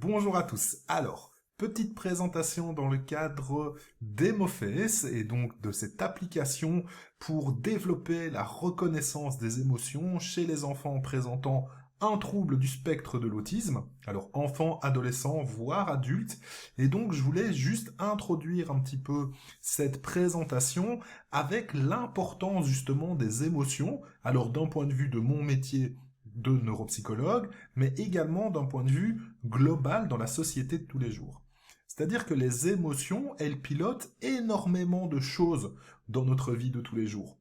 Bonjour à tous. Alors, petite présentation dans le cadre d'Emoface et donc de cette application pour développer la reconnaissance des émotions chez les enfants présentant un trouble du spectre de l'autisme, alors enfants, adolescents, voire adultes. Et donc, je voulais juste introduire un petit peu cette présentation avec l'importance justement des émotions, alors d'un point de vue de mon métier de neuropsychologue, mais également d'un point de vue global dans la société de tous les jours. C'est-à-dire que les émotions, elles pilotent énormément de choses dans notre vie de tous les jours.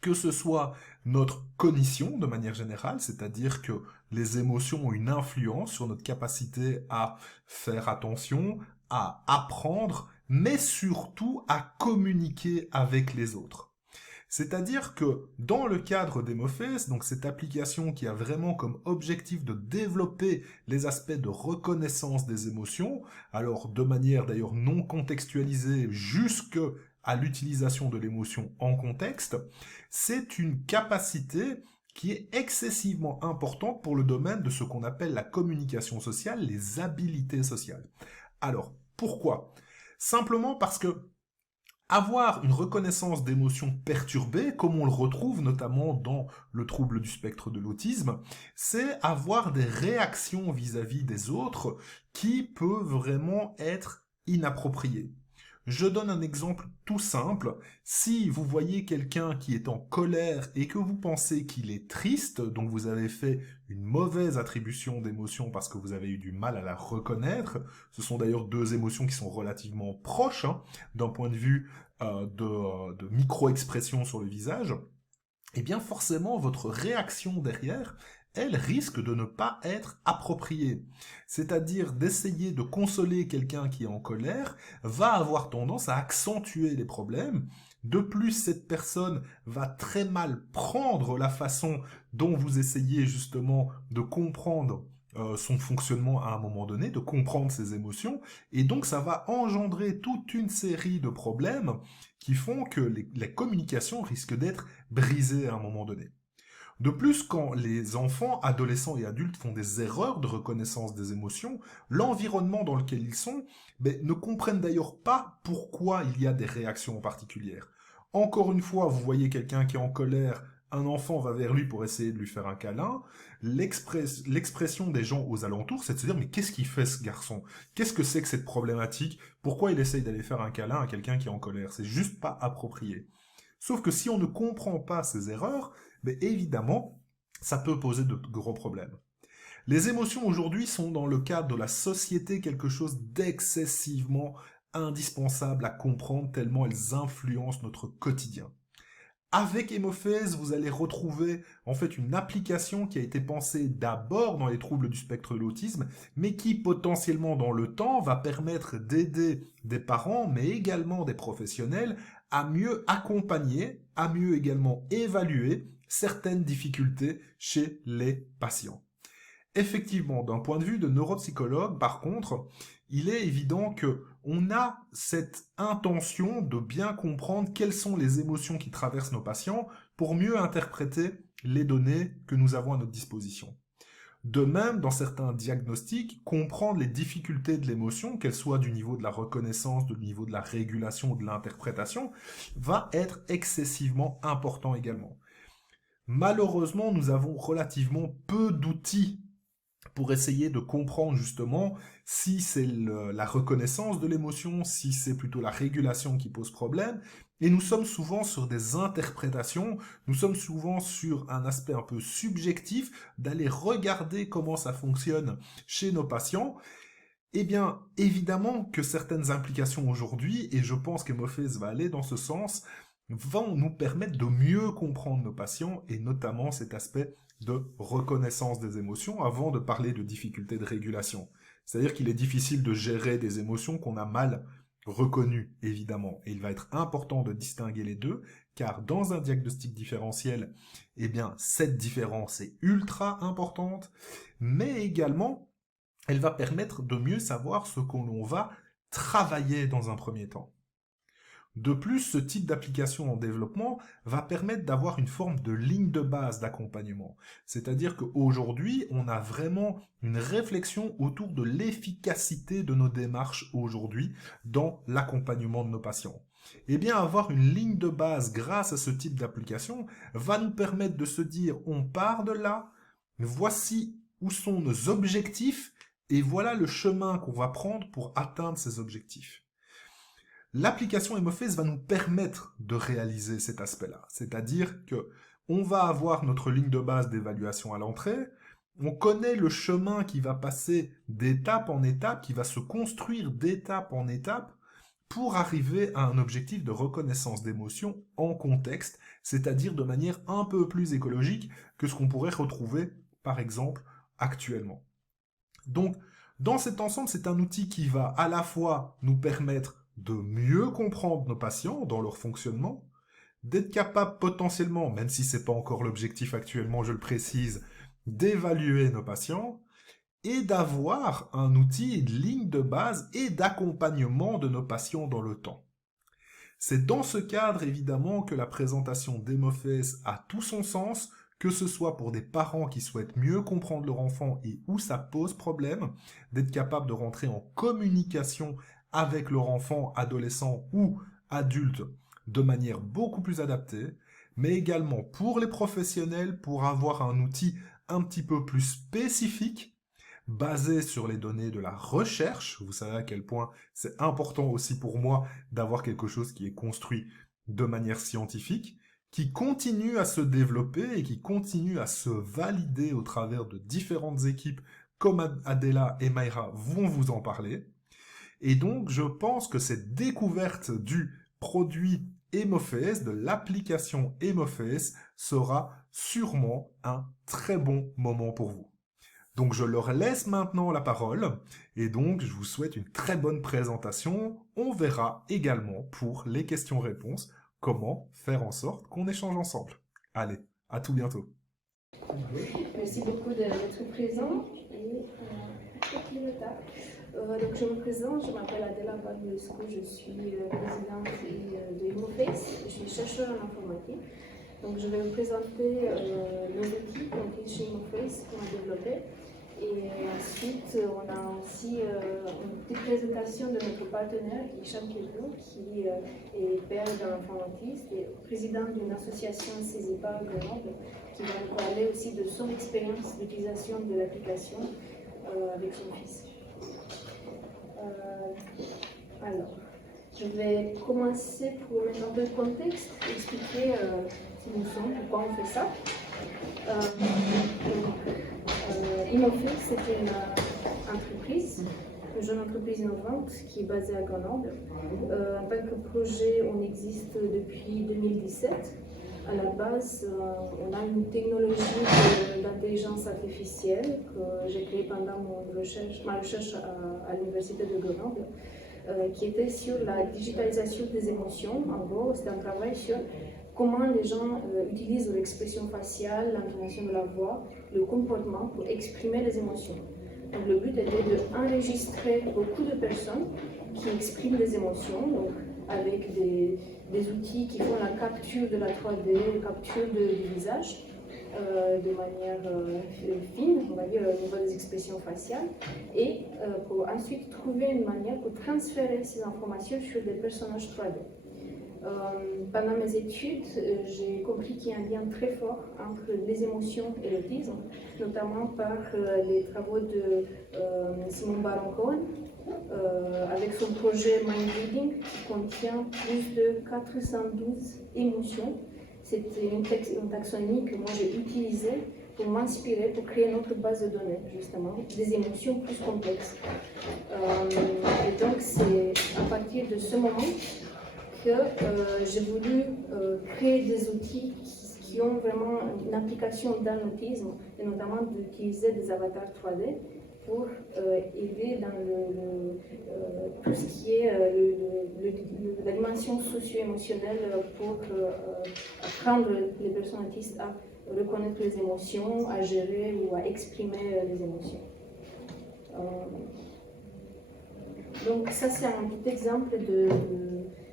Que ce soit notre cognition de manière générale, c'est-à-dire que les émotions ont une influence sur notre capacité à faire attention, à apprendre, mais surtout à communiquer avec les autres. C'est-à-dire que dans le cadre d'Emoface, donc cette application qui a vraiment comme objectif de développer les aspects de reconnaissance des émotions, alors de manière d'ailleurs non contextualisée jusque à l'utilisation de l'émotion en contexte, c'est une capacité qui est excessivement importante pour le domaine de ce qu'on appelle la communication sociale, les habilités sociales. Alors, pourquoi? Simplement parce que avoir une reconnaissance d'émotions perturbées, comme on le retrouve notamment dans le trouble du spectre de l'autisme, c'est avoir des réactions vis-à-vis des autres qui peuvent vraiment être inappropriées. Je donne un exemple tout simple. Si vous voyez quelqu'un qui est en colère et que vous pensez qu'il est triste, donc vous avez fait une mauvaise attribution d'émotion parce que vous avez eu du mal à la reconnaître, ce sont d'ailleurs deux émotions qui sont relativement proches d'un point de vue de micro-expression sur le visage, eh bien forcément votre réaction derrière, elle risque de ne pas être appropriée. C'est-à-dire d'essayer de consoler quelqu'un qui est en colère va avoir tendance à accentuer les problèmes. De plus, cette personne va très mal prendre la façon dont vous essayez justement de comprendre son fonctionnement à un moment donné, de comprendre ses émotions, et donc ça va engendrer toute une série de problèmes qui font que les communications risquent d'être brisées à un moment donné. De plus, quand les enfants, adolescents et adultes font des erreurs de reconnaissance des émotions, l'environnement dans lequel ils sont ne comprennent d'ailleurs pas pourquoi il y a des réactions particulières. Encore une fois, vous voyez quelqu'un qui est en colère, un enfant va vers lui pour essayer de lui faire un câlin. L'expression des gens aux alentours, c'est de se dire mais qu'est-ce qu'il fait ce garçon? Qu'est-ce que c'est que cette problématique? Pourquoi il essaye d'aller faire un câlin à quelqu'un qui est en colère? C'est juste pas approprié. Sauf que si on ne comprend pas ces erreurs, évidemment, ça peut poser de gros problèmes. Les émotions aujourd'hui sont dans le cadre de la société quelque chose d'excessivement indispensable à comprendre tellement elles influencent notre quotidien. Avec Emoface, vous allez retrouver en fait une application qui a été pensée d'abord dans les troubles du spectre de l'autisme, mais qui potentiellement dans le temps va permettre d'aider des parents, mais également des professionnels, à mieux accompagner, à mieux également évaluer certaines difficultés chez les patients. Effectivement, d'un point de vue de neuropsychologue, par contre, il est évident que on a cette intention de bien comprendre quelles sont les émotions qui traversent nos patients pour mieux interpréter les données que nous avons à notre disposition. De même, dans certains diagnostics, comprendre les difficultés de l'émotion, qu'elles soient du niveau de la reconnaissance, du niveau de la régulation ou de l'interprétation, va être excessivement important également. Malheureusement, nous avons relativement peu d'outils pour essayer de comprendre justement si c'est la reconnaissance de l'émotion, si c'est plutôt la régulation qui pose problème. Et nous sommes souvent sur des interprétations, nous sommes souvent sur un aspect un peu subjectif d'aller regarder comment ça fonctionne chez nos patients. Eh bien, évidemment que certaines implications aujourd'hui, et je pense qu'Emoface va aller dans ce sens, vont nous permettre de mieux comprendre nos patients et notamment cet aspect de reconnaissance des émotions avant de parler de difficultés de régulation. C'est-à-dire qu'il est difficile de gérer des émotions qu'on a mal reconnues, évidemment. Et il va être important de distinguer les deux, car dans un diagnostic différentiel, eh bien, cette différence est ultra importante, mais également, elle va permettre de mieux savoir ce qu'on va travailler dans un premier temps. De plus, ce type d'application en développement va permettre d'avoir une forme de ligne de base d'accompagnement. C'est-à-dire qu'aujourd'hui, on a vraiment une réflexion autour de l'efficacité de nos démarches aujourd'hui dans l'accompagnement de nos patients. Eh bien, avoir une ligne de base grâce à ce type d'application va nous permettre de se dire, on part de là, voici où sont nos objectifs, et voilà le chemin qu'on va prendre pour atteindre ces objectifs. L'application Emoface va nous permettre de réaliser cet aspect-là. C'est-à-dire que on va avoir notre ligne de base d'évaluation à l'entrée, on connaît le chemin qui va passer d'étape en étape, qui va se construire d'étape en étape pour arriver à un objectif de reconnaissance d'émotion en contexte, c'est-à-dire de manière un peu plus écologique que ce qu'on pourrait retrouver, par exemple, actuellement. Donc, dans cet ensemble, c'est un outil qui va à la fois nous permettre de mieux comprendre nos patients dans leur fonctionnement, d'être capable potentiellement, même si ce n'est pas encore l'objectif actuellement, je le précise, d'évaluer nos patients, et d'avoir un outil, une ligne de base et d'accompagnement de nos patients dans le temps. C'est dans ce cadre, évidemment, que la présentation d'Emoface a tout son sens, que ce soit pour des parents qui souhaitent mieux comprendre leur enfant et où ça pose problème, d'être capable de rentrer en communication avec leur enfant, adolescent ou adulte de manière beaucoup plus adaptée, mais également pour les professionnels pour avoir un outil un petit peu plus spécifique basé sur les données de la recherche. Vous savez à quel point c'est important aussi pour moi d'avoir quelque chose qui est construit de manière scientifique, qui continue à se développer et qui continue à se valider au travers de différentes équipes comme Adela et Mayra vont vous en parler. Et donc, je pense que cette découverte du produit Emoface, de l'application Emoface, sera sûrement un très bon moment pour vous. Donc je leur laisse maintenant la parole et donc je vous souhaite une très bonne présentation. On verra également pour les questions-réponses comment faire en sorte qu'on échange ensemble. Allez, à tout bientôt. Merci beaucoup d'être présent. Et donc je me présente, je m'appelle Adela Barbiescu, je suis présidente de Emoface, je suis chercheure en informatique. Donc je vais vous présenter nos outils qu'on utilise chez Emoface qu'on a développés. Et ensuite, on a aussi une petite présentation de notre partenaire qui est Champion, qui est père d'un enfant autiste et président d'une association CESIPA Grenoble, qui va nous parler aussi de son expérience d'utilisation de l'application avec son fils. Alors, je vais commencer pour mettre un peu de contexte, expliquer qui nous sommes, pourquoi on fait ça. Emoface, c'est une entreprise, une jeune entreprise innovante qui est basée à Grenoble. En tant que projet, on existe depuis 2017. À la base, on a une technologie d'intelligence artificielle que j'ai créée pendant ma recherche à l'université de Grenoble, qui était sur la digitalisation des émotions. En gros, c'était un travail sur comment les gens utilisent l'expression faciale, l'intonation de la voix, le comportement pour exprimer les émotions. Donc, le but était d'enregistrer beaucoup de personnes qui expriment des émotions, donc avec des outils qui font la capture de la 3D, la capture du visage, de manière fine, on va dire au niveau des expressions faciales, et pour ensuite trouver une manière pour transférer ces informations sur des personnages 3D. Pendant mes études, j'ai compris qu'il y a un lien très fort entre les émotions et l'autisme, notamment par les travaux de Simon Baron-Cohen, avec son projet Mind Reading, qui contient plus de 412 émotions. C'était une taxonomie que moi j'ai utilisée pour m'inspirer, pour créer notre base de données, justement, des émotions plus complexes. Et donc c'est à partir de ce moment que j'ai voulu créer des outils qui ont vraiment une application dans l'autisme, et notamment d'utiliser des avatars 3D pour aider dans tout ce qui est la dimension socio-émotionnelle pour apprendre les personnes autistes à reconnaître les émotions, à gérer ou à exprimer les émotions. Donc ça c'est un petit exemple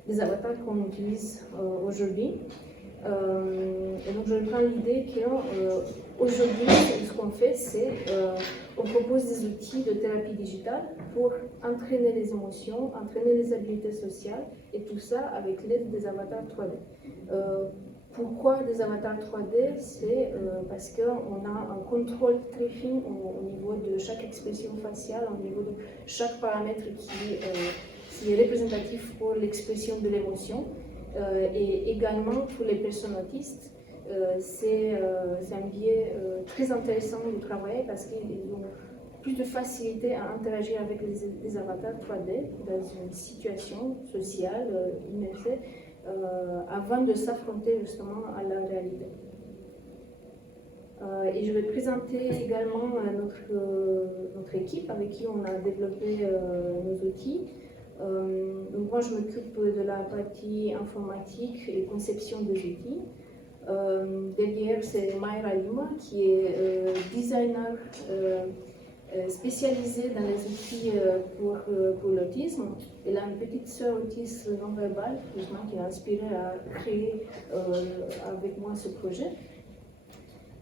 des avatars qu'on utilise aujourd'hui. Et donc je reprends l'idée qu'aujourd'hui, ce qu'on fait, c'est on propose des outils de thérapie digitale pour entraîner les émotions, entraîner les habiletés sociales, et tout ça avec l'aide des avatars 3D. Pourquoi des avatars 3D? C'est parce qu'on a un contrôle très fin au niveau de chaque expression faciale, au niveau de chaque paramètre qui est représentatif pour l'expression de l'émotion. Et également pour les personnes autistes, c'est un biais très intéressant de travailler parce qu'ils ont plus de facilité à interagir avec les avatars 3D dans une situation sociale, immersée, avant de s'affronter justement à la réalité. Et je vais présenter également notre équipe avec qui on a développé nos outils. Donc moi je m'occupe de la partie informatique et conception des outils. Derrière c'est Mayra Lima qui est designer spécialisée dans les outils pour l'autisme. Elle a une petite sœur autiste non-verbale qui a inspiré à créer avec moi ce projet.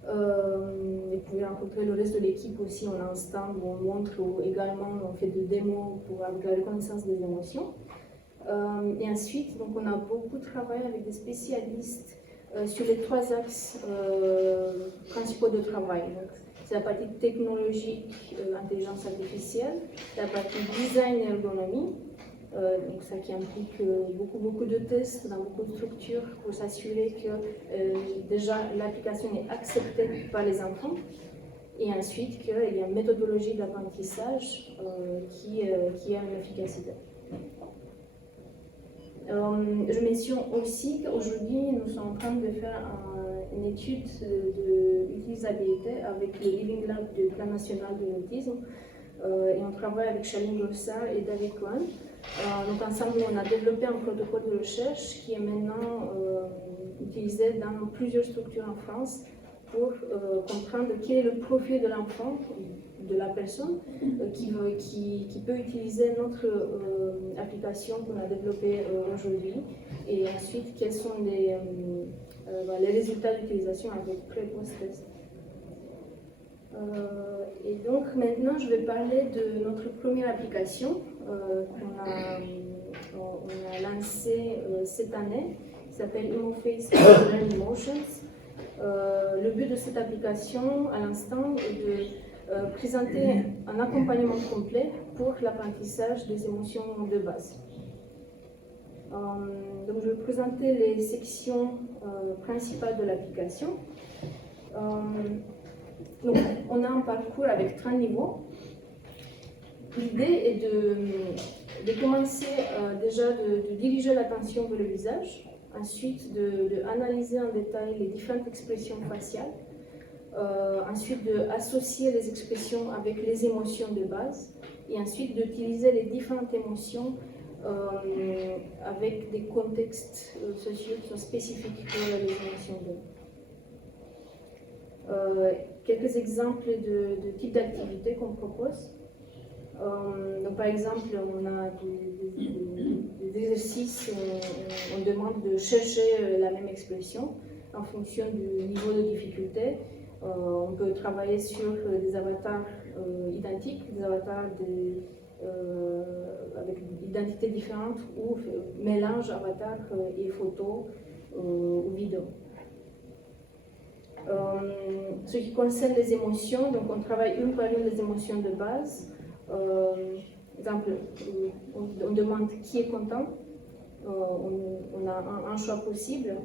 Et vous pouvez rencontrer le reste de l'équipe aussi. On a un stand où on montre, où également on fait des démos pour avoir la reconnaissance des émotions. Et ensuite, donc on a beaucoup travaillé avec des spécialistes sur les 3 axes principaux de travail. C'est la partie technologique, intelligence artificielle, la partie design et ergonomie. Donc ça qui implique beaucoup de tests dans beaucoup de structures pour s'assurer que déjà l'application est acceptée par les enfants, et ensuite qu'il y a une méthodologie d'apprentissage qui a une efficacité. Je mentionne aussi qu'aujourd'hui nous sommes en train de faire une étude d'utilisabilité avec le Living Lab du Plan national de l'autisme, et on travaille avec Shaline Grossard et David Cohen. Donc ensemble, on a développé un protocole de recherche qui est maintenant utilisé dans plusieurs structures en France pour comprendre quel est le profil de l'enfant, de la personne, qui peut utiliser notre application qu'on a développée aujourd'hui, et ensuite quels sont les résultats d'utilisation avec pré- et post-test. Et donc maintenant, je vais parler de notre première application qu'on a lancée cette année, qui s'appelle ImoFace Learn Emotions. Le but de cette application, à l'instant, est de présenter un accompagnement complet pour l'apprentissage des émotions de base. Donc je vais présenter les sections principales de l'application. Donc, on a un parcours avec 3 niveaux. L'idée est de commencer déjà de diriger l'attention vers le visage, ensuite d'analyser en détail les différentes expressions faciales, ensuite d'associer les expressions avec les émotions de base, et ensuite d'utiliser les différentes émotions avec des contextes sociaux qui sont spécifiques pour les émotions de base. Quelques exemples de types d'activités qu'on propose. Donc, par exemple, on a des exercices où on demande de chercher la même expression en fonction du niveau de difficulté. On peut travailler sur des avatars identiques, des avatars avec des identités différentes, ou mélange avatar et photos ou vidéos. Ce qui concerne les émotions, donc on travaille une par une les émotions de base. Exemple, on demande qui est content, on a un choix possible,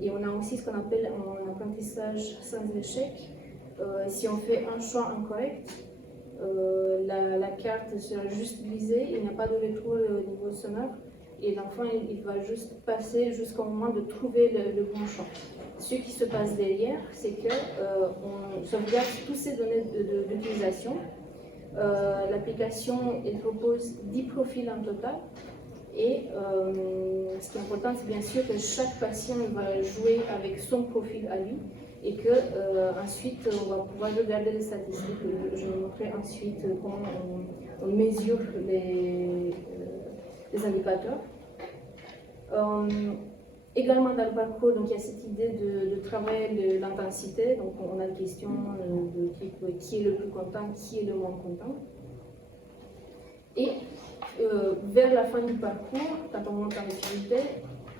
et on a aussi ce qu'on appelle un apprentissage sans échec. Si on fait un choix incorrect, la carte sera juste brisée, il n'y a pas de retour au niveau sonore, et l'enfant il va juste passer jusqu'au moment de trouver le bon choix. Ce qui se passe derrière, c'est qu'on sauvegarde toutes ces données d'utilisation. L'application propose 10 profils en total, et ce qui est important, c'est bien sûr que chaque patient va jouer avec son profil à lui, et que ensuite on va pouvoir regarder les statistiques. Je vais montrer ensuite comment on mesure les indicateurs. Également dans le parcours, donc, il y a cette idée de travailler l'intensité. Donc on a une question de type qui est le plus content, qui est le moins content. Et vers la fin du parcours, quand on monte en difficulté,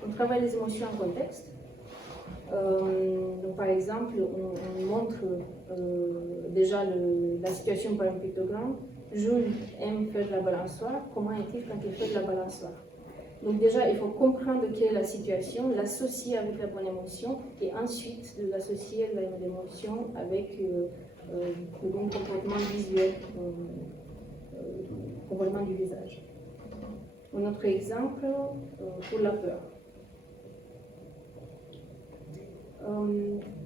on travaille les émotions en contexte. Donc par exemple, on montre déjà la situation par un pictogramme. Jules aime faire de la balançoire. Comment est-il quand il fait de la balançoire? Donc déjà, il faut comprendre quelle est la situation, l'associer avec la bonne émotion et ensuite de l'associer l'émotion avec le bon comportement visuel, comportement du visage. Un autre exemple pour la peur.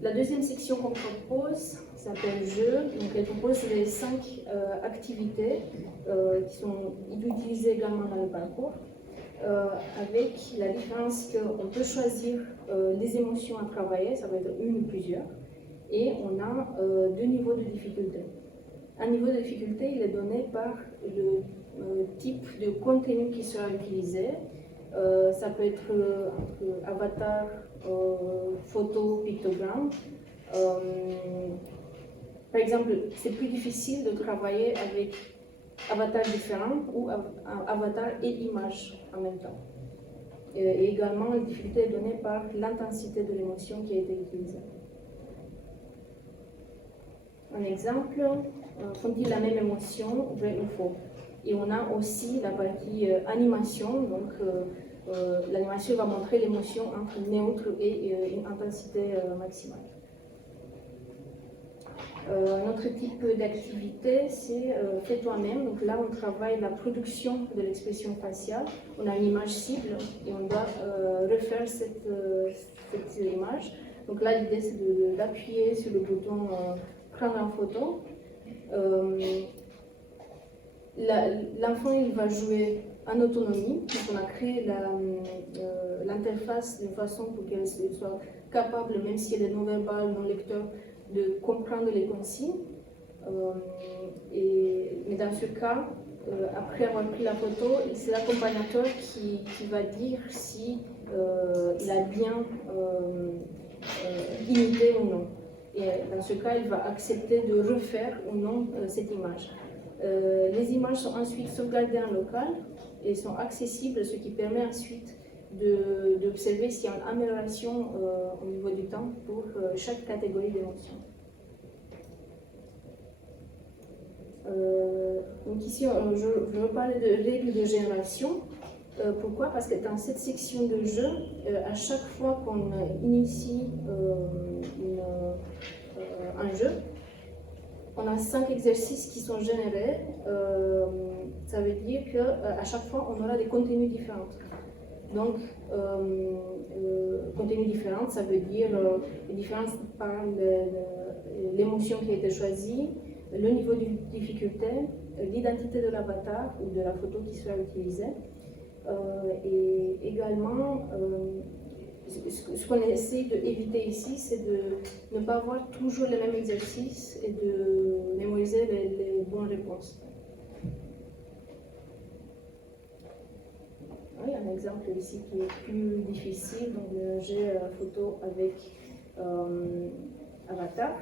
La deuxième section qu'on propose s'appelle Jeux. Donc elle propose les 5 activités qui sont utilisées également dans le parcours. Avec la différence qu'on peut choisir les émotions à travailler, ça va être une ou plusieurs, et on a 2 niveaux de difficulté. Un niveau de difficulté, il est donné par le type de contenu qui sera utilisé. Ça peut être entre avatar, photo, pictogramme. Par exemple, c'est plus difficile de travailler avec avatars différents ou avatar et image en même temps. Et également, la difficulté est donnée par l'intensité de l'émotion qui a été utilisée. Un exemple, font-ils la même émotion, vrai ou faux? Et on a aussi la partie animation, donc l'animation va montrer l'émotion entre neutre et une intensité maximale. Notre type d'activité, c'est fait toi-même. Donc là, on travaille la production de l'expression faciale. On a une image cible et on doit refaire cette image. Donc là, l'idée, c'est d'appuyer sur le bouton prendre en photo. L'enfant, il va jouer en autonomie. Donc on a créé l'interface d'une façon pour qu'elle soit capable, même si elle est non-verbale, non-lecteur, de comprendre les consignes. Mais dans ce cas, après avoir pris la photo, c'est l'accompagnateur qui va dire si il a bien imité ou non. Et dans ce cas, il va accepter de refaire ou non cette image. Les images sont ensuite sauvegardées en local et sont accessibles, ce qui permet ensuite d'observer s'il y a une amélioration au niveau du temps pour chaque catégorie d'émotions. Donc ici, je veux parler de règles de génération. Pourquoi? Parce que dans cette section de jeu, à chaque fois qu'on initie un jeu, on a 5 exercices qui sont générés. Ça veut dire qu'à chaque fois, on aura des contenus différents. Donc, contenu différent, ça veut dire les différences par l'émotion qui a été choisie, le niveau de difficulté, l'identité de l'avatar ou de la photo qui sera utilisée. Et également, ce qu'on essaie d'éviter ici, c'est de ne pas avoir toujours les mêmes exercices et de mémoriser les bonnes réponses. Oui, un exemple ici qui est plus difficile, donc le jeu photo avec avatar.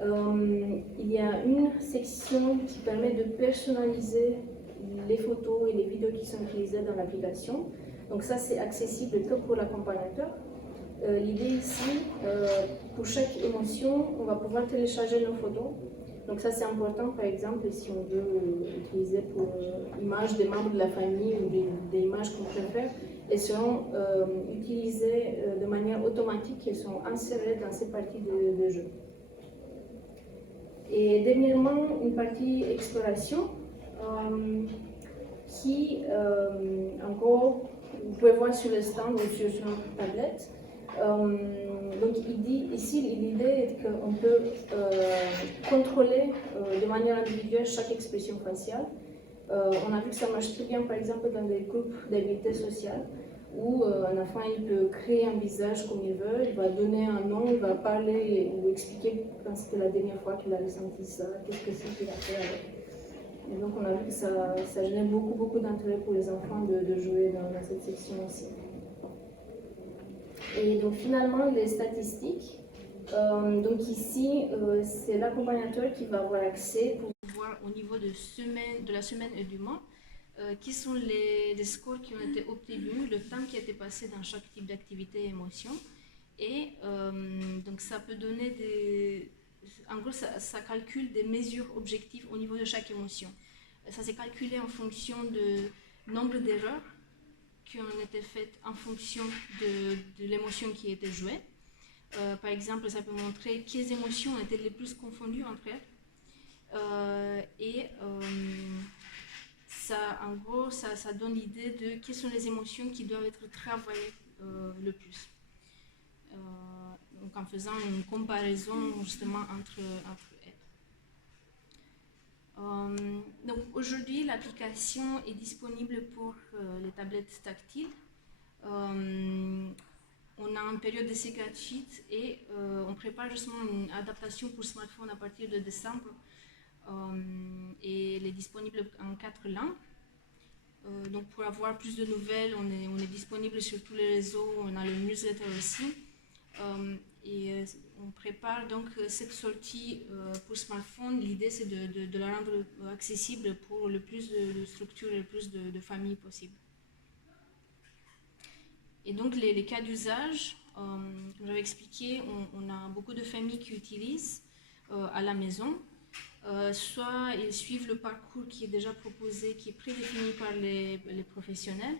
Il y a une section qui permet de personnaliser les photos et les vidéos qui sont utilisées dans l'application. Donc ça, c'est accessible que pour l'accompagnateur. L'idée ici, pour chaque émotion, on va pouvoir télécharger nos photos. Donc ça, c'est important, par exemple, si on veut utiliser pour images des membres de la famille ou des images qu'on préfère, elles seront utilisées de manière automatique, elles sont insérées dans cette partie de jeu. Et dernièrement, une partie exploration qui, encore, vous pouvez voir sur le stand ou sur notre tablette. Donc ici, l'idée est qu'on peut contrôler de manière individuelle chaque expression faciale. On a vu que ça marche très bien, par exemple, dans des groupes d'habileté sociale, où un enfant il peut créer un visage comme il veut, il va donner un nom, il va parler ou expliquer quand c'était la dernière fois qu'il a ressenti ça, qu'est-ce que c'est qu'il a fait avec. Et donc on a vu que ça génère beaucoup d'intérêt pour les enfants de jouer dans cette section aussi. Et donc finalement, les statistiques, donc ici, c'est l'accompagnateur qui va avoir accès pour voir au niveau de la semaine et du mois, qui sont les scores qui ont été obtenus, le temps qui a été passé dans chaque type d'activité et émotion. Et donc ça peut donner des... En gros, ça calcule des mesures objectives au niveau de chaque émotion. Ça s'est calculé en fonction du nombre d'erreurs qui ont été faites en fonction de l'émotion qui était jouée. Par exemple, ça peut montrer quelles émotions ont été les plus confondues entre elles. Ça, en gros, ça donne l'idée de quelles sont les émotions qui doivent être travaillées le plus. Donc en faisant une comparaison justement entre elles. Donc aujourd'hui, l'application est disponible pour les tablettes tactiles. On a une période d'essai gratuite et on prépare justement une adaptation pour smartphone à partir de décembre. Et elle est disponible en 4 langues. Donc pour avoir plus de nouvelles, on est disponible sur tous les réseaux, on a le newsletter aussi. On prépare donc cette sortie pour smartphone. L'idée c'est de la rendre accessible pour le plus de structures et le plus de familles possible. Et donc les cas d'usage, comme j'avais expliqué, on a beaucoup de familles qui utilisent à la maison. Soit ils suivent le parcours qui est déjà proposé, qui est prédéfini par les professionnels,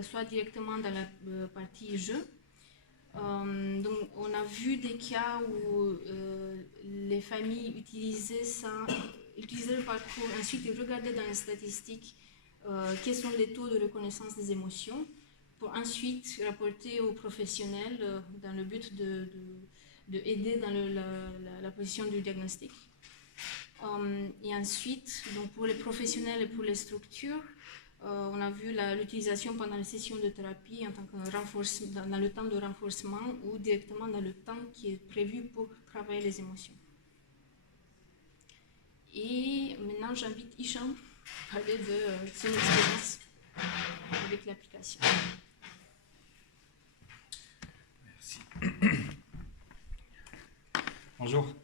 soit directement dans la partie jeu. Donc on a vu des cas où les familles utilisaient le parcours, ensuite ils regardaient dans les statistiques quels sont les taux de reconnaissance des émotions, pour ensuite rapporter aux professionnels dans le but de aider dans la position du diagnostic. Et ensuite, donc pour les professionnels et pour les structures, on a vu l'utilisation pendant les sessions de thérapie en tant que renforcement, dans le temps de renforcement ou directement dans le temps qui est prévu pour travailler les émotions. Et maintenant, j'invite Hicham à parler de son expérience avec l'application. Merci. Bonjour.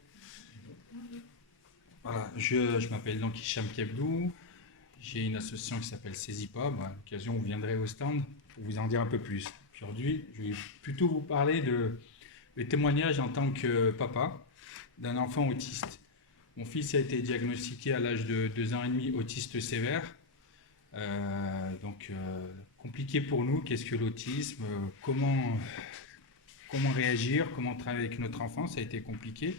Voilà, je m'appelle donc Hicham Kebdou. J'ai une association qui s'appelle Saisipa. À l'occasion, vous viendrez au stand pour vous en dire un peu plus. Aujourd'hui, je vais plutôt vous parler de témoignage en tant que papa d'un enfant autiste. Mon fils a été diagnostiqué à l'âge de 2 ans et demi, autiste sévère. Compliqué pour nous. Qu'est-ce que l'autisme? Comment réagir? Comment travailler avec notre enfant? Ça a été compliqué.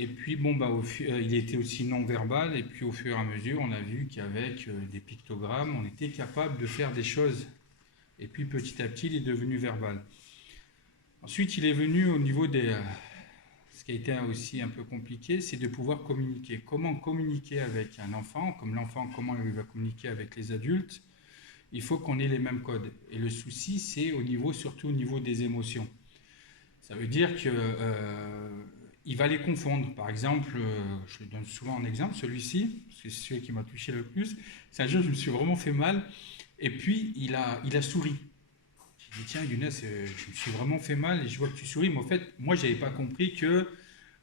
Et puis, il était aussi non-verbal, et puis au fur et à mesure, on a vu qu'avec des pictogrammes, on était capable de faire des choses. Et puis, petit à petit, il est devenu verbal. Ensuite, il est venu au niveau ce qui a été aussi un peu compliqué, c'est de pouvoir communiquer. Comment communiquer avec un enfant, comme l'enfant, comment il va communiquer avec les adultes? Il faut qu'on ait les mêmes codes. Et le souci, c'est surtout au niveau des émotions. Ça veut dire que... il va les confondre. Par exemple, je le donne souvent en exemple, celui-ci, parce que c'est celui qui m'a touché le plus. C'est un jour, je me suis vraiment fait mal, et puis il a souri. J'ai dit, tiens, Younes, je me suis vraiment fait mal, et je vois que tu souris. Mais en fait, moi, je n'avais pas compris que,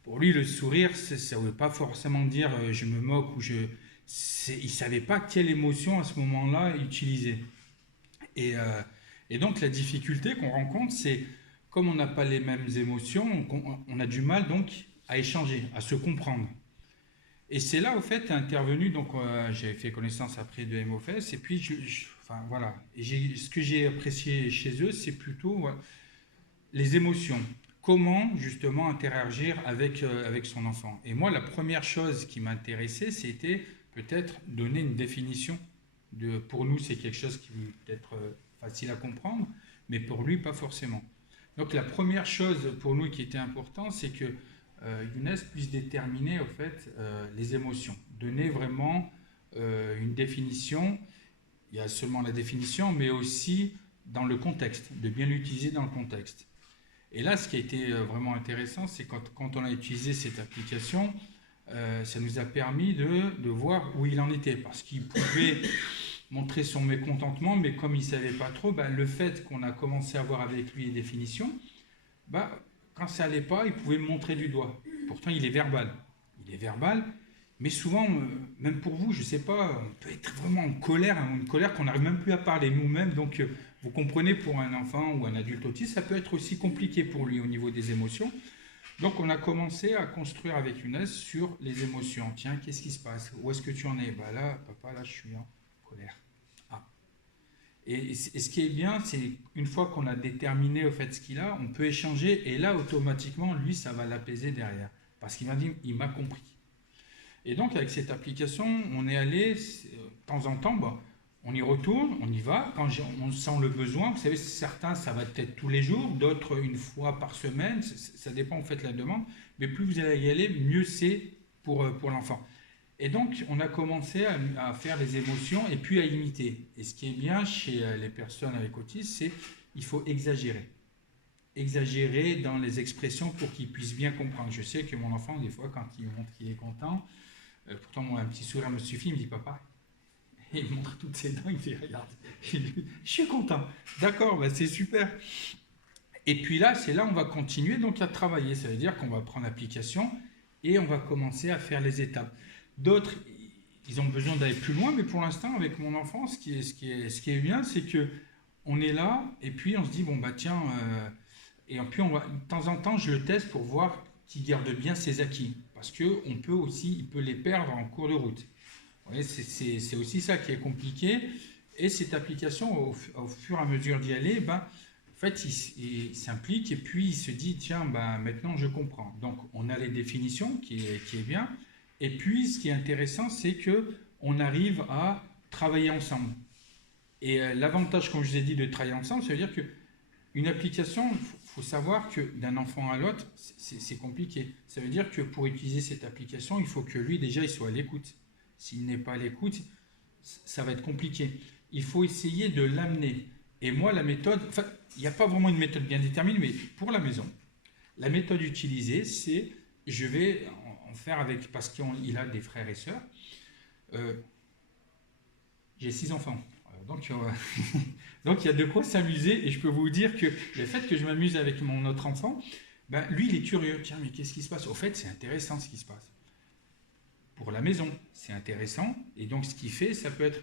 pour lui, le sourire, ça ne veut pas forcément dire je me moque, ou il ne savait pas quelle émotion, à ce moment-là, utiliser. Et donc, la difficulté qu'on rencontre, c'est... Comme on n'a pas les mêmes émotions, on a du mal donc à échanger, à se comprendre. Et c'est là, au fait, est intervenu, donc j'ai fait connaissance après de MOFS, et puis voilà. Et ce que j'ai apprécié chez eux, c'est plutôt les émotions. Comment, justement, interagir avec son enfant. Et moi, la première chose qui m'intéressait, c'était peut-être donner une définition. Pour nous, c'est quelque chose qui peut être facile à comprendre, mais pour lui, pas forcément. Donc la première chose pour nous qui était importante, c'est que Younes puisse déterminer au fait les émotions, donner vraiment une définition. Il y a seulement la définition, mais aussi dans le contexte, de bien l'utiliser dans le contexte. Et là, ce qui a été vraiment intéressant, c'est quand on a utilisé cette application, ça nous a permis de voir où il en était, parce qu'il pouvait montrer son mécontentement, mais comme il ne savait pas trop, ben, le fait qu'on a commencé à voir avec lui les définitions, ben, quand ça n'allait pas, il pouvait me montrer du doigt. Pourtant, il est verbal. Il est verbal, mais souvent, même pour vous, je ne sais pas, on peut être vraiment en colère, hein, une colère qu'on n'arrive même plus à parler nous-mêmes. Donc, vous comprenez, pour un enfant ou un adulte autiste, ça peut être aussi compliqué pour lui au niveau des émotions. Donc, on a commencé à construire avec Younes sur les émotions. Tiens, qu'est-ce qui se passe? Où est-ce que tu en es? Bah là, papa, là, je suis en colère. Ah. Et ce qui est bien, c'est une fois qu'on a déterminé au fait ce qu'il a, on peut échanger et là, automatiquement, lui, ça va l'apaiser derrière. Parce qu'il m'a dit, il m'a compris. Et donc, avec cette application, on est allé, de temps en temps, bah, on y retourne, on y va, quand on sent le besoin. Vous savez, certains, ça va être tous les jours, d'autres une fois par semaine, ça dépend en fait de la demande. Mais plus vous allez y aller, mieux c'est pour l'enfant. Et donc, on a commencé à faire les émotions et puis à imiter. Et ce qui est bien chez les personnes avec autisme, c'est qu'il faut exagérer. Exagérer dans les expressions pour qu'ils puissent bien comprendre. Je sais que mon enfant, des fois, quand il montre qu'il est content, pourtant, moi, un petit sourire me suffit, il me dit, papa, et il montre toutes ses dents, il me dit, regarde, je suis content. D'accord, bah c'est super. Et puis là, c'est là où on va continuer donc à travailler. Ça veut dire qu'on va prendre l'application et on va commencer à faire les étapes. D'autres, ils ont besoin d'aller plus loin, mais pour l'instant, avec mon enfant, ce qui est bien, c'est que on est là et puis on se dit, bon, bah tiens, et puis on va, de temps en temps, je le teste pour voir qu'il garde bien ses acquis. Parce qu'il peut les perdre en cours de route. Vous voyez, c'est aussi ça qui est compliqué. Et cette application, au fur et à mesure d'y aller, ben, en fait, il s'implique et puis il se dit, tiens, ben, maintenant je comprends. Donc, on a les définitions qui est bien. Et puis, ce qui est intéressant, c'est qu'on arrive à travailler ensemble. Et l'avantage, comme je vous ai dit, de travailler ensemble, ça veut dire qu'une application, il faut savoir que d'un enfant à l'autre, c'est compliqué. Ça veut dire que pour utiliser cette application, il faut que lui, déjà, il soit à l'écoute. S'il n'est pas à l'écoute, ça va être compliqué. Il faut essayer de l'amener. Et moi, la méthode, enfin, il n'y a pas vraiment une méthode bien déterminée, mais pour la maison, la méthode utilisée, c'est, je vais en faire avec, parce qu'il a des frères et sœurs. J'ai 6 enfants. Donc, donc, il y a de quoi s'amuser et je peux vous dire que le fait que je m'amuse avec mon autre enfant, ben, lui, il est curieux. Tiens, mais qu'est-ce qui se passe? Au fait, c'est intéressant ce qui se passe. Pour la maison, c'est intéressant. Et donc, ce qu'il fait, ça peut être...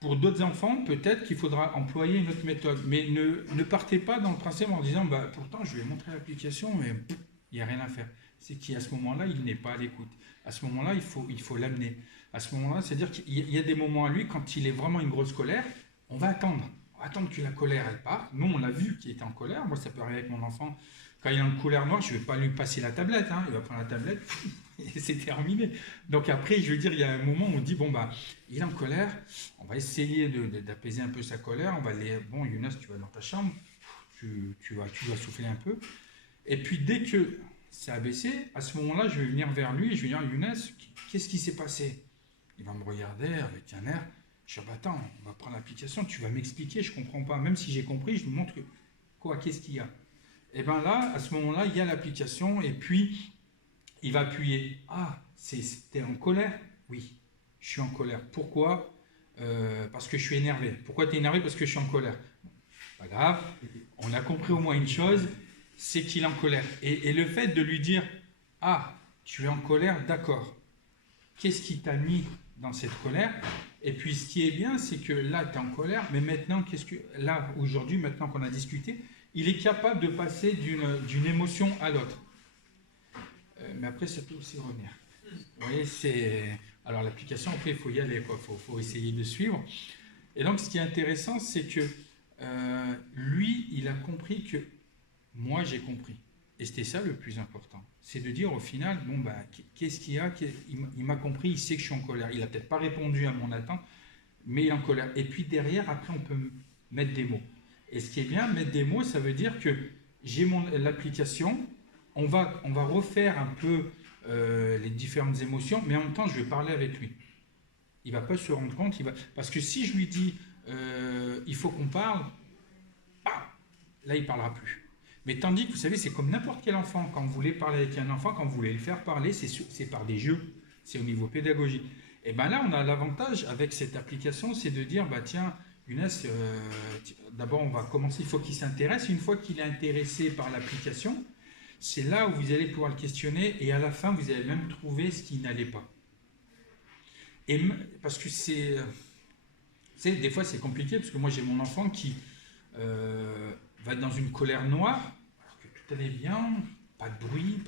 Pour d'autres enfants, peut-être qu'il faudra employer une autre méthode. Mais ne partez pas dans le principe en disant, bah, pourtant, je vais montrer l'application, mais il n'y a rien à faire. C'est qu'à ce moment-là, il n'est pas à l'écoute. À ce moment-là, il faut l'amener. À ce moment-là, c'est-à-dire qu'il y a des moments à lui, quand il est vraiment une grosse colère, on va attendre. On va attendre que la colère, elle parte. Nous, on l'a vu qu'il était en colère. Moi, ça peut arriver avec mon enfant. Quand il est en colère noire, je ne vais pas lui passer la tablette. Hein. Il va prendre la tablette et c'est terminé. Donc après, je veux dire, il y a un moment où on dit, bon, bah, il est en colère. On va essayer d'apaiser un peu sa colère. On va aller, bon, Younes, tu vas dans ta chambre. Tu vas souffler un peu. Et puis, dès que ça a baissé, à ce moment-là, je vais venir vers lui et je vais dire, Younes, qu'est-ce qui s'est passé? Il va me regarder avec un air. Je dis, bah, attends, on va prendre l'application, tu vas m'expliquer, je ne comprends pas. Même si j'ai compris, je lui montre quoi, qu'est-ce qu'il y a. Et bien là, à ce moment-là, il y a l'application et puis il va appuyer. Ah, t'es en colère? Oui, je suis en colère. Pourquoi? Parce que je suis énervé. Pourquoi tu es énervé? Parce que je suis en colère. Pas grave, on a compris au moins une chose, c'est qu'il est en colère. Et le fait de lui dire, ah, tu es en colère, d'accord. Qu'est-ce qui t'a mis dans cette colère? Et puis ce qui est bien, c'est que là, tu es en colère, mais maintenant, là, aujourd'hui, maintenant qu'on a discuté, il est capable de passer d'une émotion à l'autre. Mais après, ça peut aussi revenir. Vous voyez, alors l'application, après, il faut y aller, quoi. Faut essayer de suivre. Et donc, ce qui est intéressant, c'est que lui, il a compris que moi, j'ai compris. Et c'était ça le plus important. C'est de dire au final, bon, bah, qu'est-ce qu'il y a? Il m'a compris, il sait que je suis en colère. Il n'a peut-être pas répondu à mon attente, mais il est en colère. Et puis derrière, après, on peut mettre des mots. Et ce qui est bien, mettre des mots, ça veut dire que j'ai l'application, on va refaire un peu les différentes émotions, mais en même temps, je vais parler avec lui. Il ne va pas se rendre compte, parce que si je lui dis, il faut qu'on parle, là, il ne parlera plus. Mais tandis que, vous savez, c'est comme n'importe quel enfant. Quand vous voulez parler avec un enfant, quand vous voulez le faire parler, c'est par des jeux. C'est au niveau pédagogique. Et bien là, on a l'avantage avec cette application, c'est de dire, bah tiens, Younes, d'abord on va commencer, il faut qu'il s'intéresse. Une fois qu'il est intéressé par l'application, c'est là où vous allez pouvoir le questionner et à la fin, vous allez même trouver ce qui n'allait pas. Parce que des fois c'est compliqué, parce que moi j'ai mon enfant qui va être dans une colère noire, alors que tout allait bien, pas de bruit,